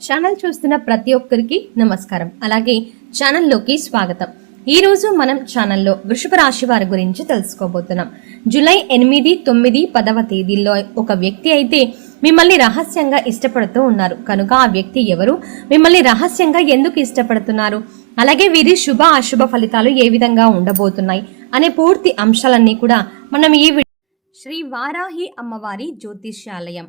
Channel చూస్తున్న ప్రతి ఒక్కరికి నమస్కారం. అలాగే ఛానల్లోకి స్వాగతం. ఈ రోజు మనం ఛానల్లో వృషభ రాశి వారి గురించి తెలుసుకోబోతున్నాం. జూలై ఎనిమిది తొమ్మిది పదవ తేదీల్లో ఒక వ్యక్తి అయితే మిమ్మల్ని రహస్యంగా ఇష్టపడుతూ ఉన్నారు. కనుక ఆ వ్యక్తి ఎవరు? మిమ్మల్ని రహస్యంగా ఎందుకు ఇష్టపడుతున్నారు? అలాగే వీరి శుభ అశుభ ఫలితాలు ఏ విధంగా ఉండబోతున్నాయి? అనే పూర్తి అంశాలన్నీ కూడా మనం ఈ శ్రీ వారాహి అమ్మవారి జ్యోతిష్యాలయం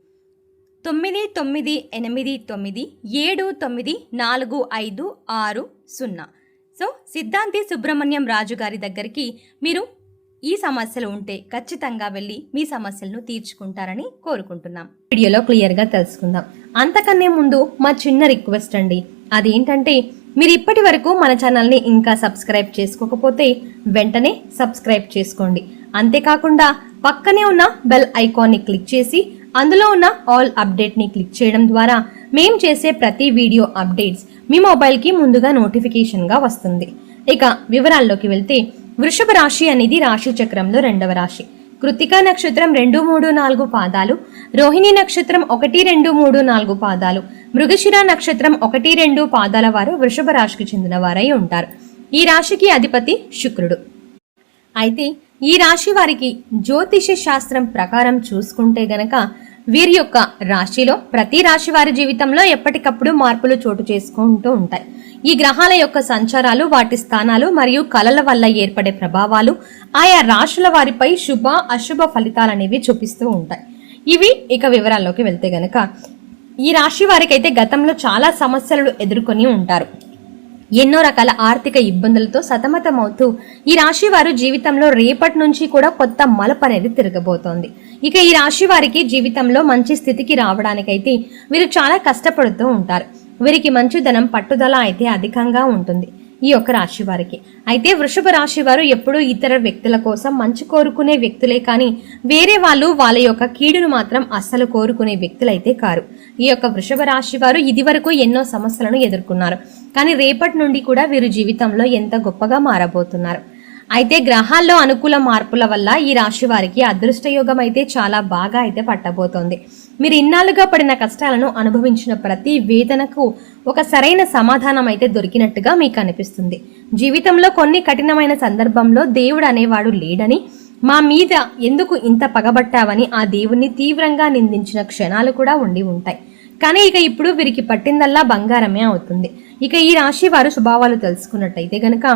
తొమ్మిది తొమ్మిది ఎనిమిది తొమ్మిది ఏడు తొమ్మిది నాలుగు ఐదు ఆరు సున్నా. సో సిద్ధాంతి సుబ్రహ్మణ్యం రాజు గారి దగ్గరికి మీరు ఈ సమస్యలు ఉంటే ఖచ్చితంగా వెళ్ళి మీ సమస్యలను తీర్చుకుంటారని కోరుకుంటున్నాం. వీడియోలో క్లియర్గా తెలుసుకుందాం. అంతకన్నే ముందు మా చిన్న రిక్వెస్ట్ అండి. అదేంటంటే మీరు ఇప్పటి వరకు మన ఛానల్ని ఇంకా సబ్స్క్రైబ్ చేసుకోకపోతే వెంటనే సబ్స్క్రైబ్ చేసుకోండి. అంతేకాకుండా పక్కనే ఉన్న బెల్ ఐకాన్ని క్లిక్ చేసి అందులో ఉన్న ఆల్ అప్డేట్ని క్లిక్ చేయడం ద్వారా మేము చేసే ప్రతి వీడియో అప్డేట్స్ మీ మొబైల్కి ముందుగా నోటిఫికేషన్గా వస్తుంది. ఇక వివరాల్లోకి వెళ్తే వృషభ రాశి అనేది రాశి చక్రంలో రెండవ రాశి. కృతికా నక్షత్రం రెండు మూడు నాలుగు పాదాలు రోహిణి నక్షత్రం ఒకటి రెండు మూడు నాలుగు పాదాలు మృగశిర నక్షత్రం ఒకటి రెండు పాదాల వారు వృషభ రాశికి చెందిన వారై ఉంటారు. ఈ రాశికి అధిపతి శుక్రుడు. అయితే ఈ రాశి వారికి జ్యోతిష శాస్త్రం ప్రకారం చూసుకుంటే గనక వీరి యొక్క రాశిలో ప్రతి రాశి వారి జీవితంలో ఎప్పటికప్పుడు మార్పులు చోటు చేసుకుంటూ ఉంటాయి. ఈ గ్రహాల యొక్క సంచారాలు వాటి స్థానాలు మరియు కళల వల్ల ఏర్పడే ప్రభావాలు ఆయా రాశుల వారిపై శుభ అశుభ ఫలితాలు అనేవి చూపిస్తూ ఉంటాయి. ఇవి ఇక వివరాల్లోకి వెళ్తే గనక ఈ రాశి వారికైతే గతంలో చాలా సమస్యలు ఎదుర్కొని ఉంటారు. ఎన్నో రకాల ఆర్థిక ఇబ్బందులతో సతమతమవుతూ ఈ రాశి వారు జీవితంలో రేపటి నుంచి కూడా కొత్త మలుపు అనేది తిరగబోతోంది. ఇక ఈ రాశి వారికి జీవితంలో మంచి స్థితికి రావడానికైతే వీరు చాలా కష్టపడుతూ ఉంటారు. వీరికి మంచిదనం పట్టుదల అయితే అధికంగా ఉంటుంది. ఈ యొక్క రాశి వారికి. అయితే వృషభ రాశి వారు ఎప్పుడూ ఇతర వ్యక్తుల కోసం మంచి కోరుకునే వ్యక్తులే కానీ వేరే వాళ్ళు వాళ్ళ యొక్క కీడును మాత్రం అస్సలు కోరుకునే వ్యక్తులైతే కారు. ఈ యొక్క వృషభ రాశి వారు ఇదివరకు ఎన్నో సమస్యలను ఎదుర్కొన్నారు. కానీ రేపటి నుండి కూడా వీరు జీవితంలో ఎంత గొప్పగా మారబోతున్నారు. అయితే గ్రహాల్లో అనుకూల మార్పుల వల్ల ఈ రాశి వారికి అదృష్టయోగం అయితే చాలా బాగా అయితే పట్టబోతోంది. మీరు ఇన్నాళ్ళుగా పడిన కష్టాలను అనుభవించిన ప్రతి వేదనకు ఒక సరైన సమాధానం అయితే దొరికినట్టుగా మీకు అనిపిస్తుంది జీవితంలో కొన్ని కఠినమైన సందర్భంలో దేవుడు అనేవాడు లేడని మా మీద ఎందుకు ఇంత పగబట్టావని ఆ దేవుణ్ణి తీవ్రంగా నిందించిన క్షణాలు కూడా ఉండి ఉంటాయి. కానీ ఇక ఇప్పుడు వీరికి పట్టిందల్లా బంగారమే అవుతుంది. ఇక ఈ రాశి వారు స్వభావాలు తెలుసుకున్నట్టయితే గనక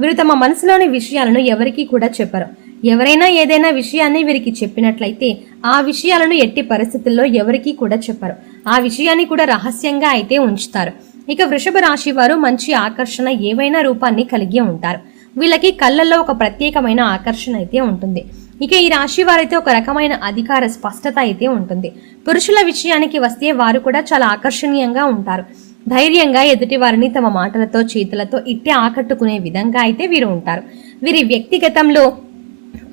వీరు తమ మనసులోని విషయాలను ఎవరికీ కూడా చెప్పరు. ఎవరైనా ఏదైనా విషయాన్ని వీరికి చెప్పినట్లయితే ఆ విషయాలను ఎట్టి పరిస్థితుల్లో ఎవరికీ కూడా చెప్పరు. ఆ విషయాన్ని కూడా రహస్యంగా అయితే ఉంచుతారు. ఇక వృషభ రాశి వారు మంచి ఆకర్షణ ఏవైనా రూపాన్ని కలిగి ఉంటారు. వీళ్ళకి కళ్ళల్లో ఒక ప్రత్యేకమైన ఆకర్షణ అయితే ఉంటుంది. ఇక ఈ రాశి వారైతే ఒక రకమైన అధికార స్పష్టత అయితే ఉంటుంది. పురుషుల విషయానికి వస్తే వారు కూడా చాలా ఆకర్షణీయంగా ఉంటారు. ధైర్యంగా ఎదుటి వారిని తమ మాటలతో చేతులతో ఇట్టే ఆకట్టుకునే విధంగా అయితే వీరు ఉంటారు. వీరి వ్యక్తిగతంలో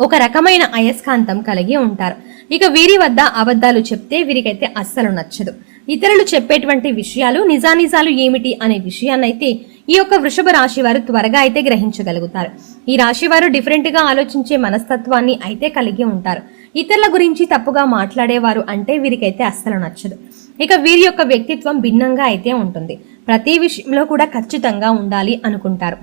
ఒక రకమైన అయస్కాంతం కలిగి ఉంటారు. ఇక వీరి వద్ద అబద్ధాలు చెప్తే వీరికైతే అస్సలు నచ్చదు. ఇతరులు చెప్పేటువంటి విషయాలు నిజానిజాలు ఏమిటి అనే విషయాన్నైతే ఈ యొక్క వృషభ రాశి వారు త్వరగా అయితే గ్రహించగలుగుతారు. ఈ రాశి వారు డిఫరెంట్గా ఆలోచించే మనస్తత్వాన్ని అయితే కలిగి ఉంటారు. ఇతరుల గురించి తప్పుగా మాట్లాడేవారు అంటే వీరికైతే అస్సలు నచ్చదు. ఇక వీరి యొక్క వ్యక్తిత్వం భిన్నంగా అయితే ఉంటుంది. ప్రతి విషయంలో కూడా ఖచ్చితంగా ఉండాలి అనుకుంటారు.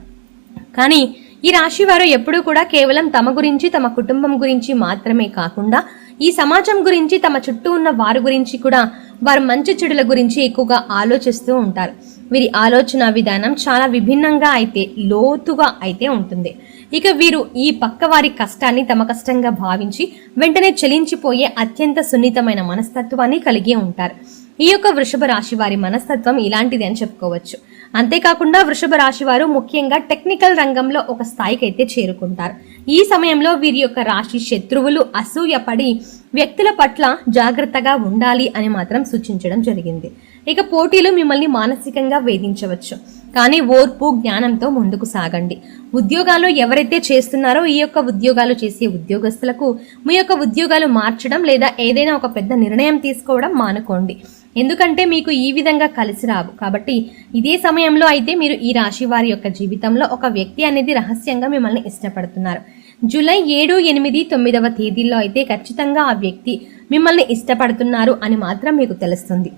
కానీ ఈ రాశి వారు ఎప్పుడూ కూడా కేవలం తమ గురించి తమ కుటుంబం గురించి మాత్రమే కాకుండా ఈ సమాజం గురించి తమ చుట్టూ ఉన్న వారి గురించి కూడా వారు మంచి చెడుల గురించి ఎక్కువగా ఆలోచిస్తూ ఉంటారు. వీరి ఆలోచన విధానం చాలా విభిన్నంగా అయితే లోతుగా అయితే ఉంటుంది. ఇక వీరు ఈ పక్క వారి కష్టాన్ని తమ కష్టంగా భావించి వెంటనే చలించిపోయే అత్యంత సున్నితమైన మనస్తత్వాన్ని కలిగి ఉంటారు. ఈ యొక్క వృషభ రాశి వారి మనస్తత్వం ఇలాంటిది అని చెప్పుకోవచ్చు. అంతేకాకుండా వృషభ రాశి వారు ముఖ్యంగా టెక్నికల్ రంగంలో ఒక స్థాయికి అయితే చేరుకుంటారు. ఈ సమయంలో వీరి యొక్క రాశి శత్రువులు అసూయపడి వ్యక్తుల పట్ల జాగ్రత్తగా ఉండాలి అని మాత్రం సూచించడం జరిగింది. ఇక పోటీలు మిమ్మల్ని మానసికంగా వేధించవచ్చు. కానీ ఓర్పు జ్ఞానంతో ముందుకు సాగండి. ఉద్యోగాలు ఎవరైతే చేస్తున్నారో ఈ యొక్క ఉద్యోగాలు చేసే ఉద్యోగస్తులకు మీ యొక్క ఉద్యోగాలు మార్చడం లేదా ఏదైనా ఒక పెద్ద నిర్ణయం తీసుకోవడం మానుకోండి. ఎందుకంటే మీకు ఈ విధంగా కలిసి రావు. కాబట్టి ఇదే సమయంలో అయితే మీరు ఈ రాశి వారి యొక్క జీవితంలో ఒక వ్యక్తి అనేది రహస్యంగా మిమ్మల్ని ఇష్టపడుతున్నారు. జూలై ఏడు ఎనిమిది తొమ్మిదవ తేదీల్లో అయితే ఖచ్చితంగా ఆ వ్యక్తి మిమ్మల్ని ఇష్టపడుతున్నారు అని మాత్రం మీకు తెలుస్తుంది.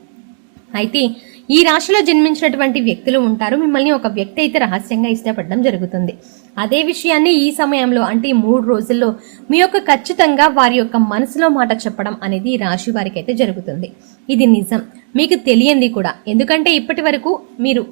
అయితే ఈ రాశిలో జన్మించినటువంటి వ్యక్తులు ఉంటారు. మిమ్మల్ని ఒక వ్యక్తి అయితే రహస్యంగా ఇష్టపడడం జరుగుతుంది. అదే విషయాన్ని ఈ సమయంలో అంటే ఈ మూడు రోజుల్లో మీ యొక్క ఖచ్చితంగా వారి యొక్క మనసులో మాట చెప్పడం అనేది ఈ రాశి వారికి అయితే జరుగుతుంది. ఇది నిజం. మీకు తెలియంది కూడా. ఎందుకంటే ఇప్పటి వరకు మీరు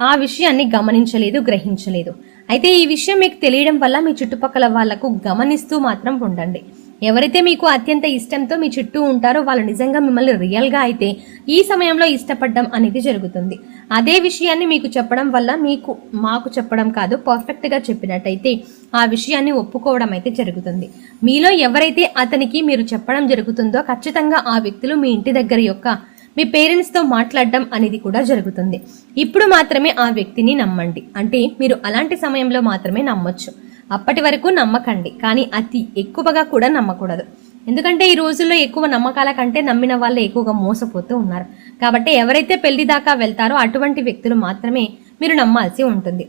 ఆ విషయాన్ని గమనించలేదు గ్రహించలేదు. అయితే ఈ విషయం మీకు తెలియడం వల్ల మీ చుట్టుపక్కల వాళ్ళకు గమనిస్తూ మాత్రం ఉండండి. ఎవరైతే మీకు అత్యంత ఇష్టంతో మీ చుట్టూ ఉంటారో వాళ్ళు నిజంగా మిమ్మల్ని రియల్గా అయితే ఈ సమయంలో ఇష్టపడడం అనేది జరుగుతుంది. అదే విషయాన్ని మీకు చెప్పడం వల్ల మీకు మాకు చెప్పడం కాదు పర్ఫెక్ట్గా చెప్పినట్టయితే ఆ విషయాన్ని ఒప్పుకోవడం అయితే జరుగుతుంది. మీలో ఎవరైతే అతనికి మీరు చెప్పడం జరుగుతుందో ఖచ్చితంగా ఆ వ్యక్తులు మీ ఇంటి దగ్గర యొక్క మీ పేరెంట్స్తో మాట్లాడడం అనేది కూడా జరుగుతుంది. ఇప్పుడు మాత్రమే ఆ వ్యక్తిని నమ్మండి. అంటే మీరు అలాంటి సమయంలో మాత్రమే నమ్మొచ్చు. అప్పటి వరకు నమ్మకండి కానీ అతి ఎక్కువగా కూడా నమ్మకూడదు. ఎందుకంటే ఈ రోజుల్లో ఎక్కువ నమ్మకాల కంటే నమ్మిన వాళ్ళు ఎక్కువగా మోసపోతూ ఉన్నారు. కాబట్టి ఎవరైతే పెళ్ళి దాకా వెళ్తారో అటువంటి వ్యక్తులు మాత్రమే మీరు నమ్మాల్సి ఉంటుంది.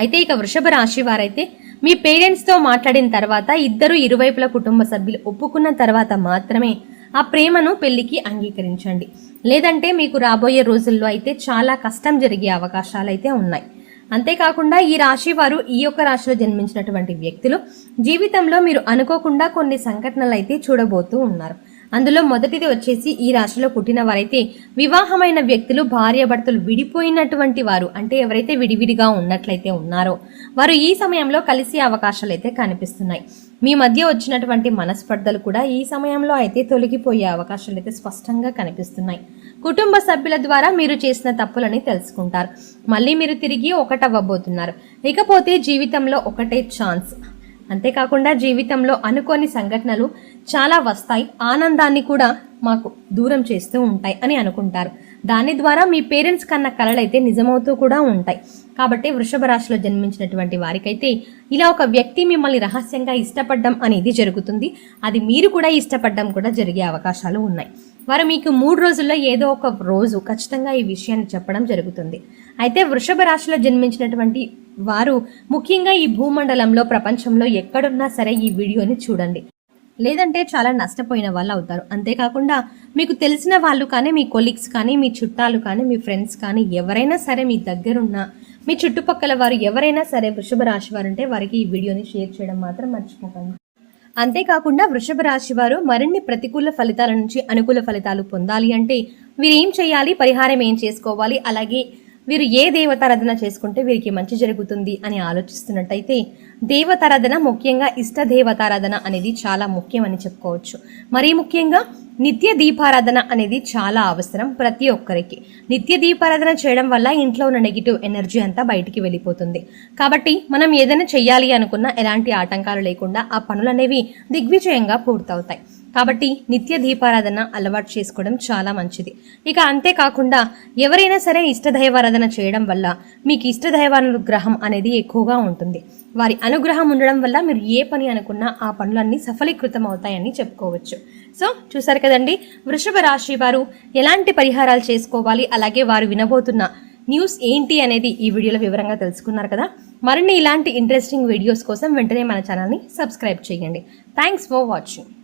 అయితే ఇక వృషభ రాశి వారైతే మీ పేరెంట్స్తో మాట్లాడిన తర్వాత ఇద్దరు ఇరువైపుల కుటుంబ సభ్యులు ఒప్పుకున్న తర్వాత మాత్రమే ఆ ప్రేమను పెళ్ళికి అంగీకరించండి. లేదంటే మీకు రాబోయే రోజుల్లో అయితే చాలా కష్టం జరిగే అవకాశాలు అయితే ఉన్నాయి. అంతేకాకుండా ఈ రాశి వారు ఈ యొక్క రాశిలో జన్మించినటువంటి వ్యక్తులు. జీవితంలో మీరు అనుకోకుండా కొన్ని సంఘటనలు అయితే చూడబోతూ ఉన్నారు. అందులో మొదటిది వచ్చేసి ఈ రాశిలో పుట్టిన వారైతే వివాహమైన వ్యక్తులు భార్యాభర్తలు విడిపోయినటువంటి వారు. అంటే ఎవరైతే విడివిడిగా ఉన్నట్లయితే ఉన్నారో వారు ఈ సమయంలో కలిసే అవకాశాలు అయితే కనిపిస్తున్నాయి. మీ మధ్య వచ్చినటువంటి మనస్పర్ధలు కూడా ఈ సమయంలో అయితే తొలగిపోయే అవకాశాలు అయితే స్పష్టంగా కనిపిస్తున్నాయి. కుటుంబ సభ్యుల ద్వారా మీరు చేసిన తప్పులని తెలుసుకుంటారు. మళ్ళీ మీరు తిరిగి ఒకటవ్వబోతున్నారు. ఇకపోతే జీవితంలో ఒకటే ఛాన్స్. అంతేకాకుండా జీవితంలో అనుకోని సంఘటనలు చాలా వస్తాయి. ఆనందాన్ని కూడా మాకు దూరం చేస్తూ ఉంటాయి అని అనుకుంటారు. దాని ద్వారా మీ పేరెంట్స్ కన్న అయితే నిజమవుతూ కూడా ఉంటాయి. కాబట్టి వృషభ రాశిలో జన్మించినటువంటి వారికైతే ఇలా ఒక వ్యక్తి మిమ్మల్ని రహస్యంగా ఇష్టపడడం అనేది జరుగుతుంది. అది మీరు కూడా ఇష్టపడడం కూడా జరిగే అవకాశాలు ఉన్నాయి. వారు మీకు మూడు రోజుల్లో ఏదో ఒక రోజు ఖచ్చితంగా ఈ విషయాన్ని చెప్పడం జరుగుతుంది. అయితే వృషభ రాశిలో జన్మించినటువంటి వారు ముఖ్యంగా ఈ భూమండలంలో ప్రపంచంలో ఎక్కడున్నా సరే ఈ వీడియోని చూడండి. లేదంటే చాలా నష్టపోయిన వాళ్ళు అవుతారు. అంతేకాకుండా మీకు తెలిసిన వాళ్ళు కానీ మీ కొలీగ్స్ కానీ మీ చుట్టాలు కానీ మీ ఫ్రెండ్స్ కానీ ఎవరైనా సరే మీ దగ్గరున్న మీ చుట్టుపక్కల వారు ఎవరైనా సరే వృషభ రాశి వారు అంటే వారికి ఈ వీడియోని షేర్ చేయడం మాత్రం మర్చిపోకండి. అంతేకాకుండా వృషభ రాశి వారు మరిన్ని ప్రతికూల ఫలితాల నుంచి అనుకూల ఫలితాలు పొందాలి అంటే వీరు ఏం చేయాలి? పరిహారం ఏం చేసుకోవాలి? అలాగే వీరు ఏ దేవతారాధన చేసుకుంటే వీరికి మంచి జరుగుతుంది అని ఆలోచిస్తున్నట్టయితే దేవతారాధన ముఖ్యంగా ఇష్ట దేవతారాధన అనేది చాలా ముఖ్యమని చెప్పుకోవచ్చు. మరీ ముఖ్యంగా నిత్య దీపారాధన అనేది చాలా అవసరం ప్రతి ఒక్కరికి. నిత్య దీపారాధన చేయడం వల్ల ఇంట్లో ఉన్న నెగిటివ్ ఎనర్జీ అంతా బయటికి వెళ్ళిపోతుంది. కాబట్టి మనం ఏదైనా చేయాలి అనుకున్న ఎలాంటి ఆటంకాలు లేకుండా ఆ పనులు అనేవి దిగ్విజయంగా పూర్తవుతాయి. కాబట్టి నిత్య దీపారాధన అలవాటు చేసుకోవడం చాలా మంచిది. ఇక అంతేకాకుండా ఎవరైనా సరే ఇష్టదైవారాధన చేయడం వల్ల మీకు ఇష్టదైవానుగ్రహం అనేది ఎక్కువగా ఉంటుంది. వారి అనుగ్రహం ఉండడం వల్ల మీరు ఏ పని అనుకున్నా ఆ పనులన్నీ సఫలీకృతం అవుతాయని చెప్పుకోవచ్చు. సో చూసారు కదండి వృషభ రాశి వారు ఎలాంటి పరిహారాలు చేసుకోవాలి అలాగే వారు వినబోతున్న న్యూస్ ఏంటి అనేది ఈ వీడియోలో వివరంగా తెలుసుకున్నారు కదా. మరిన్ని ఇలాంటి ఇంట్రెస్టింగ్ వీడియోస్ కోసం వెంటనే మన ఛానల్ని సబ్స్క్రైబ్ చేయండి. Thanks for watching